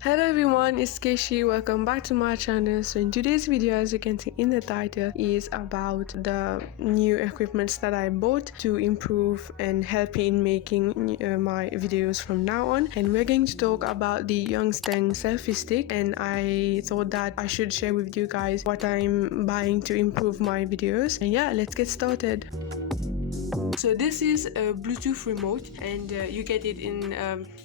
Hello everyone, it's Keshi. Welcome back to my channel. So in today's video, as you can see in the title, is about the new equipments that I bought to improve and help me in making my videos from now on. And we're going to talk about the Youngstang selfie stick, and I thought that I should share with you guys what I'm buying to improve my videos. And yeah, let's get started. So this is a Bluetooth remote, and you get it in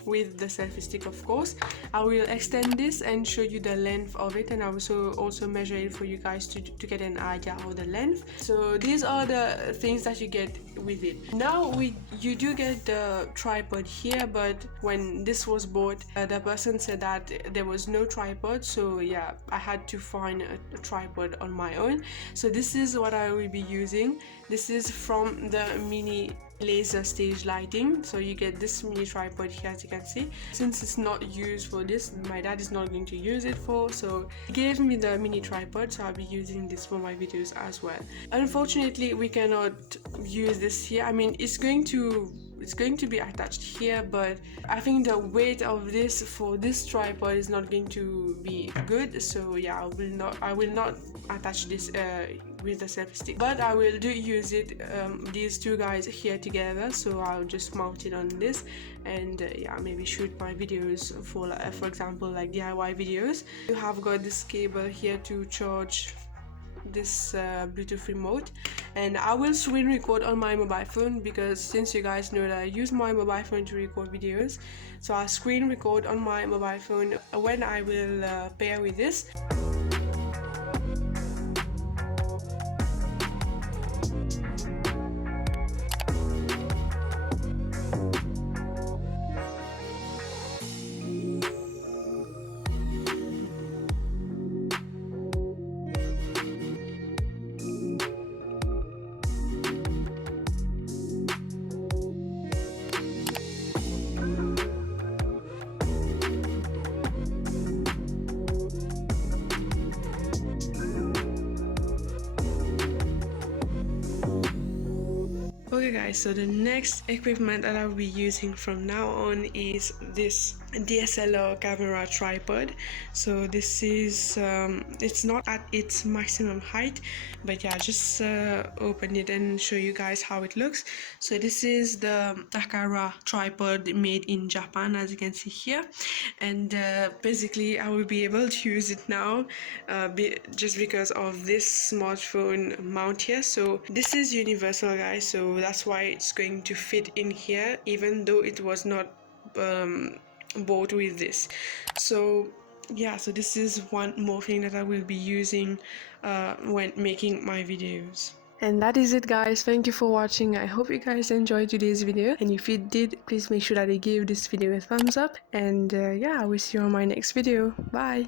with the selfie stick, of course. I will extend this and show you the length of it, and I will also measure it for you guys to get an idea of the length. So these are the things that you get with it. Now you do get the tripod here, but when this was bought, the person said that there was no tripod, so yeah, I had to find a tripod on my own. So this is what I will be using. This is from the mini laser stage lighting. So you get this mini tripod here, as you can see. Since it's not used for this, my dad is not going to use it for, so he gave me the mini tripod, so I'll be using this for my videos as well. Unfortunately, we cannot use this here. I mean, it's going to be attached here, but I think the weight of this for this tripod is not going to be good, so yeah, I will not attach this with the selfie stick, but I will use it these two guys here together. So I'll just mount it on this and yeah, maybe shoot my videos for example, like DIY videos. You have got this cable here to charge this Bluetooth remote, and I will screen record on my mobile phone, because since you guys know that I use my mobile phone to record videos, so I'll screen record on my mobile phone when I will pair with this. Okay guys, so the next equipment that I'll be using from now on is this DSLR camera tripod. So this is it's not at its maximum height, but yeah, just open it and show you guys how it looks. So this is the Takara tripod made in Japan, as you can see here, and basically I will be able to use it now just because of this smartphone mount here. So this is universal, guys, so that's why it's going to fit in here, even though it was not bought with this. So yeah, so this is one more thing that I will be using when making my videos. And that is it, guys. Thank you for watching. I hope you guys enjoyed today's video, and if you did, please make sure that you give this video a thumbs up, and yeah, I will see you on my next video. Bye.